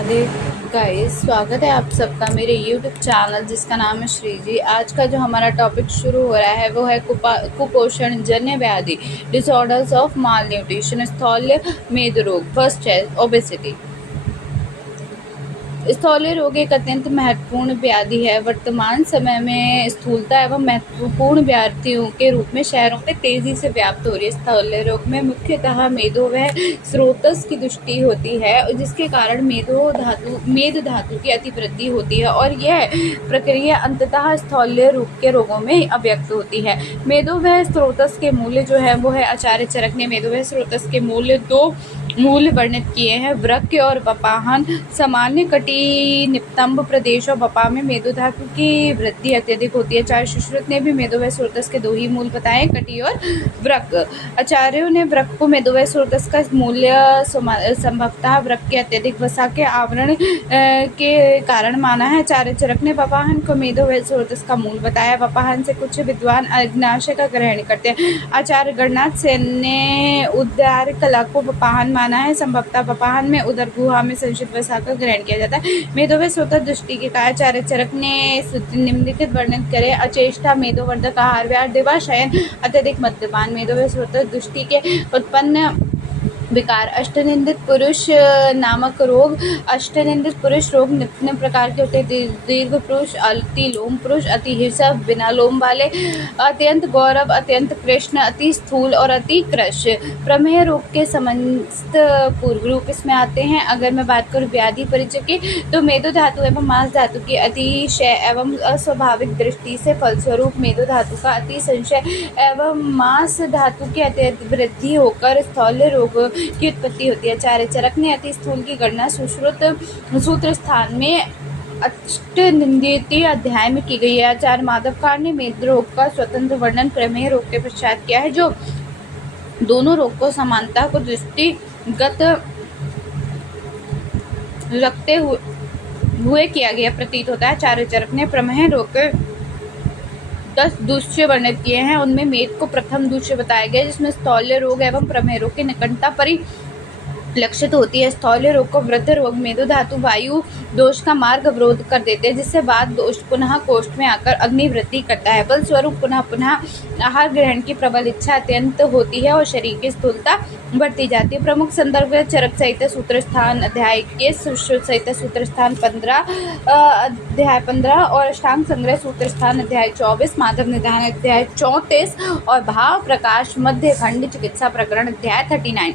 Radhe guys, स्वागत है आप सबका मेरे यूट्यूब चैनल जिसका नाम है श्री जी। आज का जो हमारा टॉपिक शुरू हो रहा है वो है कुपोषण जन्य व्याधि, डिसऑर्डर्स ऑफ माल न्यूट्रिशन, स्थौल्य मेद रोग। फर्स्ट है ओबेसिटी। स्थौल्य रोग एक अत्यंत महत्वपूर्ण व्याधि है। वर्तमान समय में स्थूलता एवं महत्वपूर्ण व्याधियों के रूप में शहरों में तेजी से व्याप्त हो रही है। स्थौल्य रोग में मुख्यतः मेदो व स्रोतस की दुष्टि होती है, जिसके कारण मेद धातु की अतिवृद्धि होती है और यह प्रक्रिया अंततः स्थौल्य रूप के रोगों में अव्यक्त होती है। मेदो व स्रोतस के मूल्य जो है वो है, आचार्य चरक ने मेदो व स्रोतस के दो मूल्य वर्णित किए हैं। वृक्क और बपाहन। सामान्य कटी नितंब प्रदेश और बपा में मेदो धातु की वृद्धि अत्यधिक होती है। आचार्य सुश्रुत ने भी मेदो व स्रोतस के दो ही मूल बताए, कटी और वृक्क। आचार्यों ने वृक्क को मेदो व स्रोतस का मूल्य संभवतः वृक्क के अत्यधिक वसा के आवरण के कारण माना है। आचार्य चरक ने बपाहन को मेदो व स्रोतस का मूल बताया। बपाहन से कुछ विद्वान अग्नाशय का ग्रहण करते हैं। आचार्य गणनाथ सेन ने उदार कला को बपाहन माना है। संभवतः बपाहन में उदर गुहा में संचित वसा का ग्रहण किया जाता है। मेदो व स्रोतस दृष्टि के कारण आचार्य चरक ने निम्नलिखित वर्णन करे। अचेष्टा, मेदोवर्धक आहार, व्याध, दिवाशयन, अत्यधिक मद्यपान। मेदो व स्रोतस दृष्टि के उत्पन्न विकार। अष्टनिंदित पुरुष नामक रोग। अष्टनिंदित पुरुष रोग निम्न प्रकार के होते हैं: दीर्घ पुरुष, अति लोम पुरुष, अति हिरसव, बिना लोम वाले, अत्यंत गौरव, अत्यंत कृष्ण, अति स्थूल और अति कृश। प्रमेह रोग के समस्त पूर्व रूप इसमें आते हैं। अगर मैं बात करूं व्याधि परिचय की, तो मेदो धातु एवं मांस धातु की अतिशय एवं अस्वाभाविक दृष्टि से फलस्वरूप मेदो धातु का अतिसंचय एवं मांस धातु की अत्यधिक वृद्धि होकर स्थौल्य रोग की उत्पत्ति होती है। आचार्य चरक ने अति स्थूल की गणना सूत्र स्थान में अष्टनिंदितीय अध्याय में की गई है। आचार्य माधवकार ने मेद रोग का स्वतंत्र वर्णन प्रमेह रोग के पश्चात किया है, जो दोनों रोग को समानता को दृष्टिगत रखते हुए किया गया प्रतीत होता है। आचार्य चरक ने प्रमेह रोग के 10 दूष्य वर्णित किए हैं। उनमें मेद को प्रथम दूष्य बताया गया, जिसमें स्थौल्य रोग एवं प्रमेह रोग की निकटता परिलक्षित होती है। स्थौल्य रोग को वृद्ध रोग मेदो धातु वायु दोष का मार्ग अवरोध कर देते हैं, जिससे बाद दोष पुनः कोष्ठ में आकर अग्निवृद्धि करता है। फलस्वरूप पुनः आहार ग्रहण की प्रबल इच्छा अत्यंत होती है और शरीर की स्थूलता बढ़ती जाती है। प्रमुख संदर्भ चरक संहिता सूत्र स्थान अध्याय 21, सुश्रुत संहिता सूत्र स्थान 15 अध्याय 15 और अष्टांग संग्रह सूत्र स्थान अध्याय 24, माधव निदान अध्याय 34 और भाव प्रकाश मध्य खंड चिकित्सा प्रकरण अध्याय 39।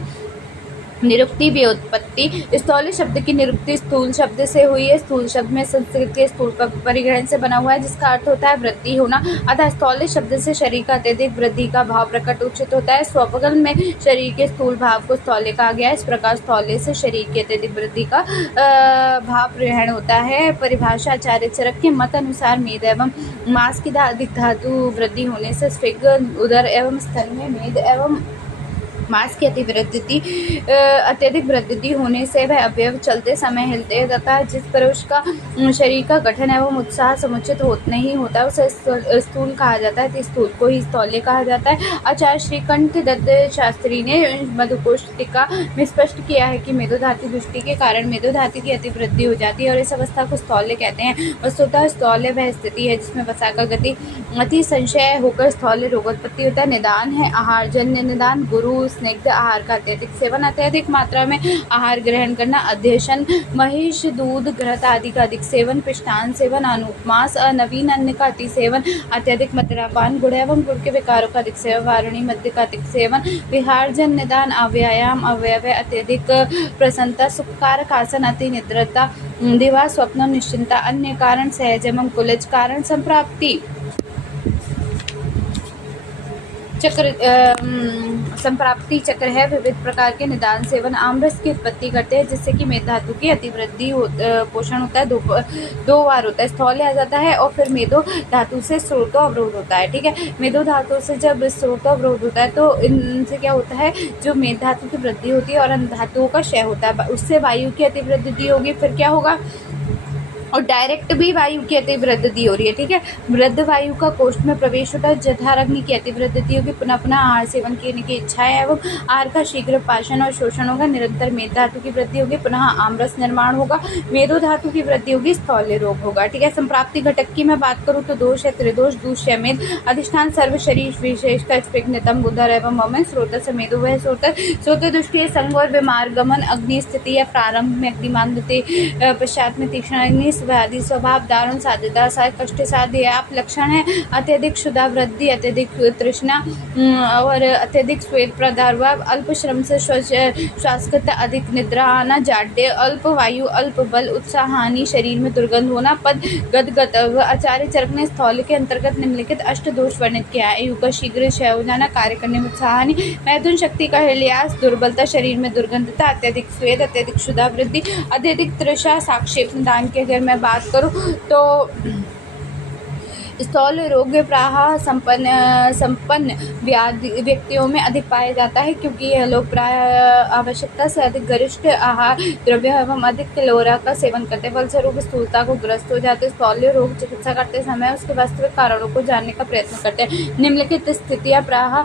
निरुक्ति व्युत्पत्ति। स्थौल्य शब्द की निरुक्ति स्थूल शब्द से हुई है। स्थूल शब्द में संस्कृत के स्थूल परिग्रहण से बना हुआ है, जिसका अर्थ होता है वृद्धि होना। अतः स्थौल्य शब्द से शरीर का अत्यधिक वृद्धि का भाव प्रकट उचित होता है। स्वपगल में शरीर के स्थूल भाव को स्थौल्य कहा गया है। इस प्रकार स्थौल्य से शरीर की अत्यधिक वृद्धि का भाव ग्रहण होता है। परिभाषा। आचार्य चरक के मत अनुसार मेद एवं मांस की अधिक धातु वृद्धि होने से स्फिग, उदर एवं स्तन में मेद एवं मांस की अत्यधिक वृद्धि होने से वह अवयव चलते समय हिलते हैं तथा जिस पुरुष का शरीर का गठन एवं उत्साह समुचित नहीं होता उसे स्थूल कहा जाता है। स्थूल को ही स्थौल्य कहा जाता है। आचार्य श्रीकंठ दत्त शास्त्री ने मधुकोश टीका में स्पष्ट किया है कि मेदो धातु दृष्टि के कारण मेदो धातु की अतिवृद्धि हो जाती है और इस अवस्था को स्थौल्य कहते हैं। वस्तुतः स्थौल्य वह स्थिति है जिसमें वसा का गति अति संचय होकर स्थौल्य रोगोत्पत्ति होता है। निदान है आहार जन्य निदान। गुरु स्निग्ध आहार का अत्यधिक सेवन, अत्यधिक मात्रा में आहार ग्रहण करना, अध्यशन, महिष दूध घृत आदि का अधिक सेवन, पिष्टान सेवन, अनुपमास, नवीन अन्न का अति सेवन, अत्यधिक मदिरापान, गुड़ एवं गुड़ के विकारों का अधिक सेवन, वारुणी मध्य का अधिक सेवन, विहारजन निदान, अव्यायाम, अवयव, अत्यधिक प्रसन्नता, सुखकारक आसन, अति निद्रता, दिवा स्वप्न, निश्चिंता, अन्य कारण सहज एवं कुलज कारण संप्राप्ति चक्र संप्राप्ति चक्र है। विविध प्रकार के निदान सेवन आमरस की उत्पत्ति करते हैं, जिससे कि मेद धातु की अतिवृद्धि पोषण होता है। दो बार होता है। स्थौल्य आ जाता है और फिर मेदो धातु से स्रोतो अवरोध होता है। ठीक है, मेदो धातु से जब स्रोतो अवरोध होता है तो इनसे क्या होता है, जो मेद धातु की वृद्धि होती है और अन्य धातुओं का क्षय होता है, उससे वायु की अतिवृद्धि होगी। फिर क्या होगा, और डायरेक्ट भी वायु की अतिवृद्धि हो रही है, ठीक है। वृद्ध वायु का कोष्ठ में प्रवेश होता है, जठराग्नि की अतिवृद्धि होगी, पुनः पुनः आहार सेवन करने की इच्छा है एवं आहार का शीघ्र पाचन और शोषण होगा, निरंतर मेद धातु की वृद्धि होगी, पुनः आमरस निर्माण होगा, मेदो धातु की वृद्धि होगी, स्थौल्य रोग होगा, ठीक है। संप्राप्ति घटक की मैं बात करूँ तो दोष है त्रिदोष, दूष्य मेद, अधिष्ठान सर्व शरीर विशेषकर स्पिग्नतम उदर एवं वमन, स्रोत समेदो वह स्रोत दुष्टि संग और विमार्गमन, अग्नि स्थिति या प्रारंभ में अग्निमांगते, पश्चात में तीक्ष्ण अग्नि आदि स्वभाव, दारुण साध्यता, कष्ट साध्य आप लक्षण है, अत्यधिक क्षुधा वृद्धि, अत्यधिक तृष्णा और अत्यधिक श्वेत प्रदार्भाव, अल्प श्रम से श्वासगत, अधिक निद्रा आना, जाड्य, अल्प वायु, अल्प बल, उत्साह हानि, शरीर में दुर्गंध होना, पद गदगद। आचार्य चरक ने स्थौल्य के अंतर्गत निम्नलिखित अष्ट दोष वर्णित किया है। युग का शीघ्र क्षय हो जाना, कार्य करने में उत्साह हानि, मैथुन शक्ति का ह्रास, दुर्बलता, शरीर में दुर्गंधता, अत्यधिक स्वेद, अत्यधिक क्षुधा वृद्धि, अत्यधिक तृषा। साक्षेप निदान की अगर मैं बात करूं तो स्थूल रोग प्रायः संपन्न व्यक्तियों में अधिक पाया जाता है, क्योंकि यह लोग प्रायः आवश्यकता से अधिक गरिष्ठ आहार द्रव्य एवं अधिक कैलोरी का सेवन करते हैं, फलस्वरूप स्थूलता को ग्रस्त हो जाते हैं। स्थूल रोग चिकित्सा करते समय उसके वास्तविक कारणों को जानने का प्रयत्न करते हैं। निम्नलिखित स्थितियाँ प्रायः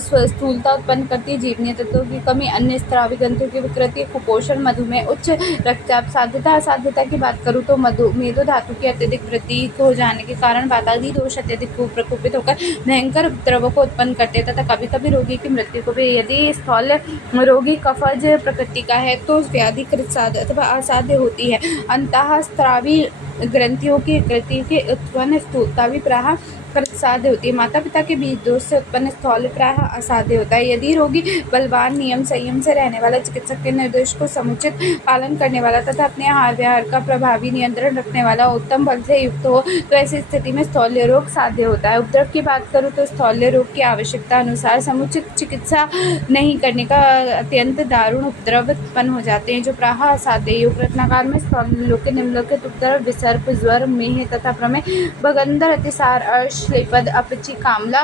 स्थूलता उत्पन्न करती है: जीवनीय तत्वों की कमी, अन्य स्रावी ग्रंथों की विकृति, कुपोषण, मधुमेह, उच्च रक्तचाप। साध्यता असाध्यता की बात करूँ तो मेदो धातु की अत्यधिक वृद्धि हो जाने के कारण वातादि दोष अत्यधिक प्रकोपित होकर भयंकर उपद्रवों को उत्पन्न करते हैं तथा कभी कभी रोगी की मृत्यु को भी। यदि स्थूल रोगी कफज प्रकृति का है तो व्याधि साध्य अथवा असाध्य होती है। अंतःस्रावी ग्रंथियों की कृति के उत्पन्न स्थूलता भी प्रायः साध्य होती है। माता पिता के बीच दोष से उत्पन्न स्थूल प्रायः असाध्य होता है। यदि रोगी बलवान, नियम संयम से रहने वाला, चिकित्सक के निर्देश को समुचित पालन करने वाला तथा अपने आहार विहार का प्रभावी नियंत्रण रखने वाला, उत्तम बल से युक्त हो तो ऐसी स्थिति में स्थूल रोग साध्य होता है। उपद्रव की बात करूँ तो स्थूल रोग की आवश्यकता अनुसार समुचित चिकित्सा नहीं करने का अत्यंत दारुण उपद्रव उत्पन्न हो जाते हैं, जो प्रायः असाध्य। योग रत्नाकार में स्थूल रोग के निम्नलिखित उपद्रव विसर्प, ज्वर, मेह तथा प्रमेह, भगंदर, अतिसार, श्रीपद, अपची, कामला।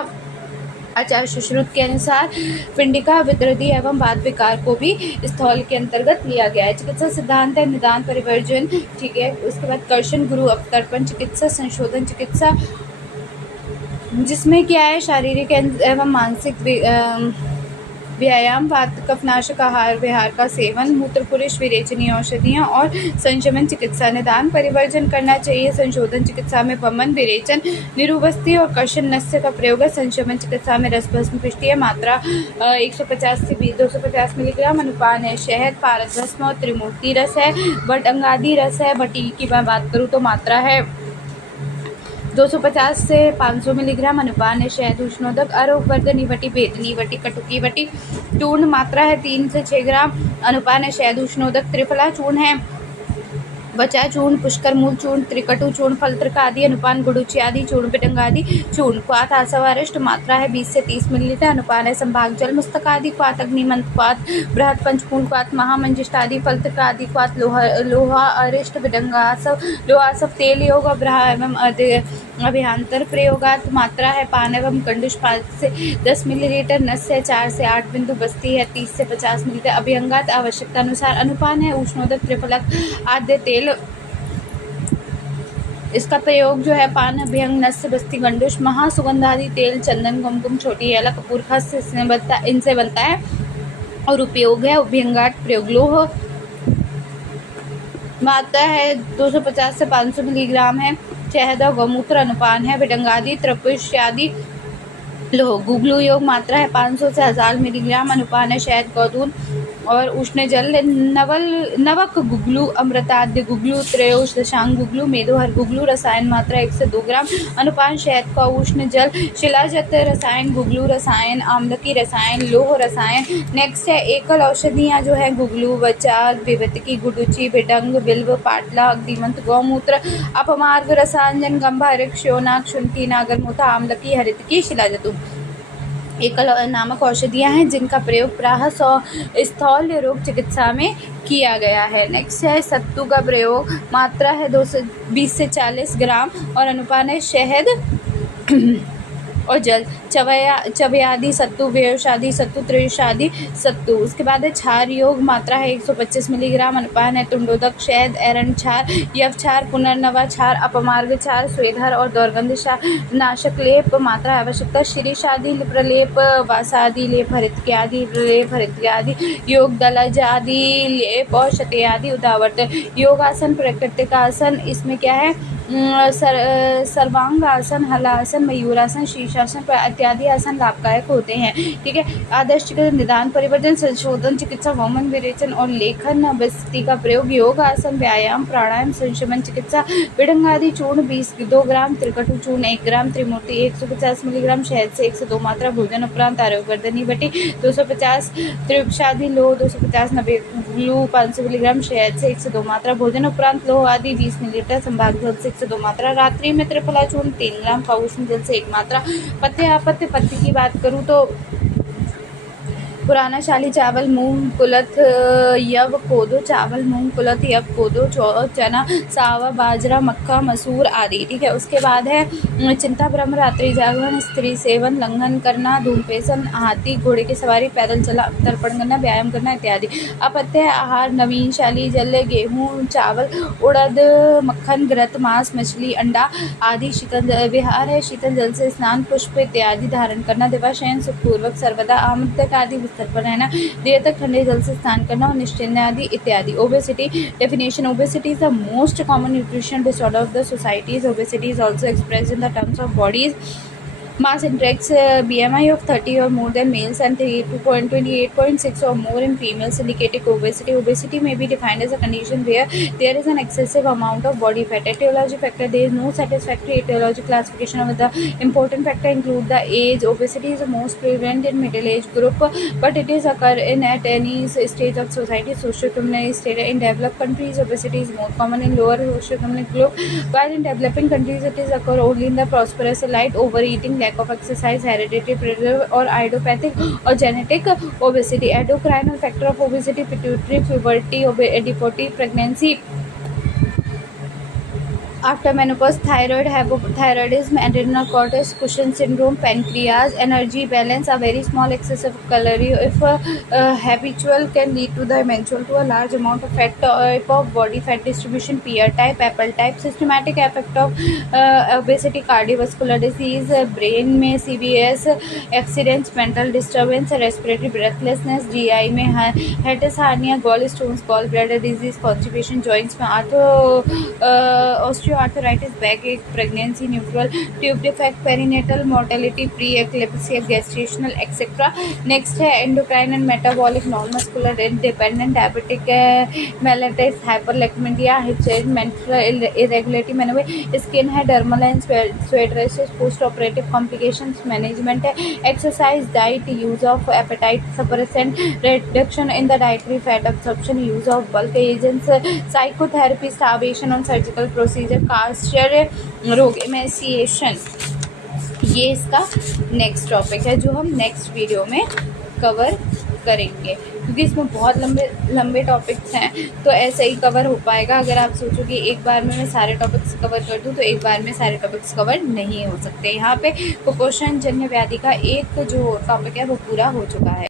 आचार्य सुश्रुत के अनुसार पिंडिका विद्रदी एवं वात विकार को भी स्थूल के अंतर्गत लिया गया है। चिकित्सा सिद्धांत है निदान, परिवर्जन, ठीक है। उसके बाद कर्षण, गुरु अवतर्पण चिकित्सा, संशोधन चिकित्सा, जिसमें क्या है शारीरिक एवं मानसिक व्यायाम, वात कफनाशक आहार विहार का सेवन, मूत्र पुरुष विरेचनीय औषधियाँ और संशमन चिकित्सा। निदान परिवर्जन करना चाहिए। संशोधन चिकित्सा में वमन, विरेचन, निरुबस्ती और कर्षण नस्य का प्रयोग है। संशमन चिकित्सा में रस भस्म पुष्टि है। मात्रा 150 से 250 मिलीग्राम। अनुपान है शहद, पारद भस्म और त्रिमूर्ति रस है। बटअंगादी रस है। बटी की मैं बात करूँ तो मात्रा है 250 से 500 मिलीग्राम। अनुपान है शहद, उष्णोदक, आरोग्यवर्धनी वटी, भेदनी वटी, कटुकी वटी। चूर्ण मात्रा है 3 से 6 ग्राम। अनुपान है शहद, उष्णोदक। त्रिफला चूर्ण है, बचा चूर्ण, पुष्कर मूल चूर्ण, त्रिकटु चूर्ण, फलत्रका आदि। अनुपान गुड़ुची आदि चूर्ण, पिटंगादि चूर्ण। क्वाथ आसवारिष्ट मात्रा है 20 से 30 मिलीलीटर। अनुपान है संभाग जल, मुस्तकादि क्वाथ, अग्निमंत क्वाथ, बृहद पंचपूर्ण क्वाथ, महामंजिष्ट आदि, फलत्रका आदि क्वाथ, लोहा अरिष्ट, विडंगासव, लोहासव, तेल योग ब्रहा एवं अभियांतर प्रयोगात। मात्रा है पान एवं कंडुष 5 से 10 मिलीलीटर। नस है 4 से 8 बिंदु। बस्ती है 30 से 50 मिलीलीटर। अभियंगात आवश्यकता अनुसार। अनुपान है उष्णोदक, त्रिफलक आद्य तेल। इसका प्रयोग जो है पान, अभ्यंग, नस्य, बस्ती, गंडुष, महासुगंधादि तेल, चंदन, कुमकुम, छोटी एला, कपूर खास इनसे बनता है और उपयोग है अभ्यंगाट प्रयोग। लोह मात्रा है 250 से 500 मिलीग्राम है। शहद और गौमूत्र। अनुपान है विडंगादि, त्रिपुष्यादि लोह। गुगलू योग मात्रा है 500 से 1000 मिलीग्राम। अनुपान है शहद, गौधून और उष्ण जल। नवक गुगलू, अमृताद्य गुगलू, त्रयोश दशांग गुगलू, मेदोहर गुगलू। रसायन मात्रा 1 से 2 ग्राम। अनुपान शहद का उष्ण जल। शिलाजत रसायन, गुगलू रसायन, आम्लकी रसायन, लोह रसायन। नेक्स्ट है एकल औषधियाँ जो है गुगलू, वचार, विभतकी, गुडुची, भिडंग, बिल्व, पाटला, अग्निमंत, गौमूत्र, अपमार्ग, रसायन, गंभारिक, श्योनाक, शुंठी, नागरमोथा, आम्लकी, हरितकी, शिलाजतु। एकल नामक औषधियाँ हैं जिनका प्रयोग प्रायः स्थूल रोग चिकित्सा में किया गया है। नेक्स्ट है सत्तू का प्रयोग। मात्रा है 220 से 40 ग्राम और अनुपान है शहद और जल, चवयादि सत्तु, व्यवसादि सत्तु, त्रयोशादि सत्तु। उसके बाद है क्षार योग, मात्रा है 125 मिलीग्राम, अनुपान है तुंडोदक, शहद, एरंड क्षार, यव क्षार, पुनर्नवा क्षार, अपमार्ग क्षार, स्वेदर और दुर्गंध नाशक लेप, मात्रा आवश्यकता शिरीषादि प्रलेप, वासादि लेप, हरितक्यादि लेप, हरितक्यादि योग, दलज आदि लेप और शतयादि उदावर्त। योगासन, प्राकृतिक आसन, इसमें क्या है सर्वांगासन, हलासन, मयूरासन, शीर्षासन इत्यादि आसन लाभदायक होते हैं। ठीक है। आदर्श चिकित्सा, निदान, परिवर्तन, संशोधन चिकित्सा, वमन विरेचन और लेखन बस्ती का प्रयोग, योग आसन, व्यायाम, प्राणायाम, संशमन चिकित्सा, विडंगादि चूर्ण 2 ग्राम, त्रिकटु चूर्ण 1 ग्राम, त्रिमूर्ति 150 मिलीग्राम, शहद से 1 से 2 मात्रा, भोजन उपरांत आरोग्यवर्धनी बटी 250, त्रिपक्षादि लोह 250, नब्बे ग्लू 500 मिलीग्राम, शहद से 1 से 2 मात्रा, भोजन उपरांत लोह आदि 20 मिलीलीटर, संभाग जल से 1 से 2 मात्रा, रात्रि में त्रिफला चूर्ण 3 ग्राम, उष्ण जल से 1 मात्रा। पत्ते आपत्ति पत्ती की बात करूँ तो पुराना शाली चावल, मूंग, कुलथ, यव, कोदो, चावल, मूंग, कुलथ, यव, कोदो, चना, सावा, बाजरा, मक्का, मसूर आदि। ठीक है। उसके बाद है चिंता, ब्रह्म, रात्रि जागरण, स्त्री सेवन, लंघन करना, धूमपेशन, हाथी घोड़े की सवारी, पैदल चला, तर्पण करना, व्यायाम करना इत्यादि। अपत्य आहार, नवीन शाली जल, गेहूँ, चावल, उड़द, मक्खन, घृत, मांस, मछली, अंडा आदि। शीतल विहार है, शीतल जल से स्नान, पुष्प इत्यादि धारण करना, दिवाशयन, सुखपूर्वक सर्वदा आमंत्रित आदि पर रहना, देर तक ठंडे जल से स्नान करना और निश्चिन्त आदि इत्यादि। Obesity definition, obesity is the most common nutrition disorder of the societies. Obesity is also expressed in the terms of bodies mass index, BMI of 30 or more than males and 28.6 or more in females, indicating obesity. Obesity may be defined as a condition where there is an excessive amount of body fat. Etiology factor, there is no satisfactory etiology classification of the important factor include the age. Obesity is the most prevalent in middle age group, but it is occur in at any stage of society. Socioeconomic state, in developed countries obesity is more common in lower socioeconomic group, while in developing countries it is occur only in the prosperous elite. Overeating, lack of exercise, hereditary, preserve or idiopathic or genetic obesity. Endocrine factor of obesity, pituitary, puberty, adiposity, pregnancy, after menopause, thyroid, hypothyroidism, adrenal cortex, Cushing syndrome, pancreas, energy balance, a very small excessive calorie if habitual can lead to the eventual to a large amount of fat, type of body fat distribution, pear type, apple type, systematic effect of obesity, cardiovascular disease, brain में CVS, accidents, mental disturbance, respiratory breathlessness, GI में hiatus hernia, gallstones, gallbladder disease, constipation, joints में osteoarthritis, backache, pregnancy, neutral tube defect, perinatal mortality, pre-eclampsia, gestational, etc. Next है endocrine and metabolic, non-muscular dependent, diabetic mellitus, hyperlipidemia, menstrual irregularity, skin है dermal and sweat rashes, post-operative complications, management है exercise, diet, use of appetite suppressant, reduction in the dietary fat absorption, use of bulk agents, psychotherapy, starvation on surgical procedure, कास्टर रोग, emaciation. ये इसका next topic है जो हम next video में cover करेंगे, क्योंकि इसमें बहुत लंबे टॉपिक्स हैं, तो ऐसे ही कवर हो पाएगा। अगर आप सोचो कि एक बार में मैं सारे टॉपिक्स कवर कर दूं तो एक बार में सारे टॉपिक्स कवर नहीं हो सकते। यहाँ पे कुपोषण जन्य व्याधि का एक जो टॉपिक है वो पूरा हो चुका है।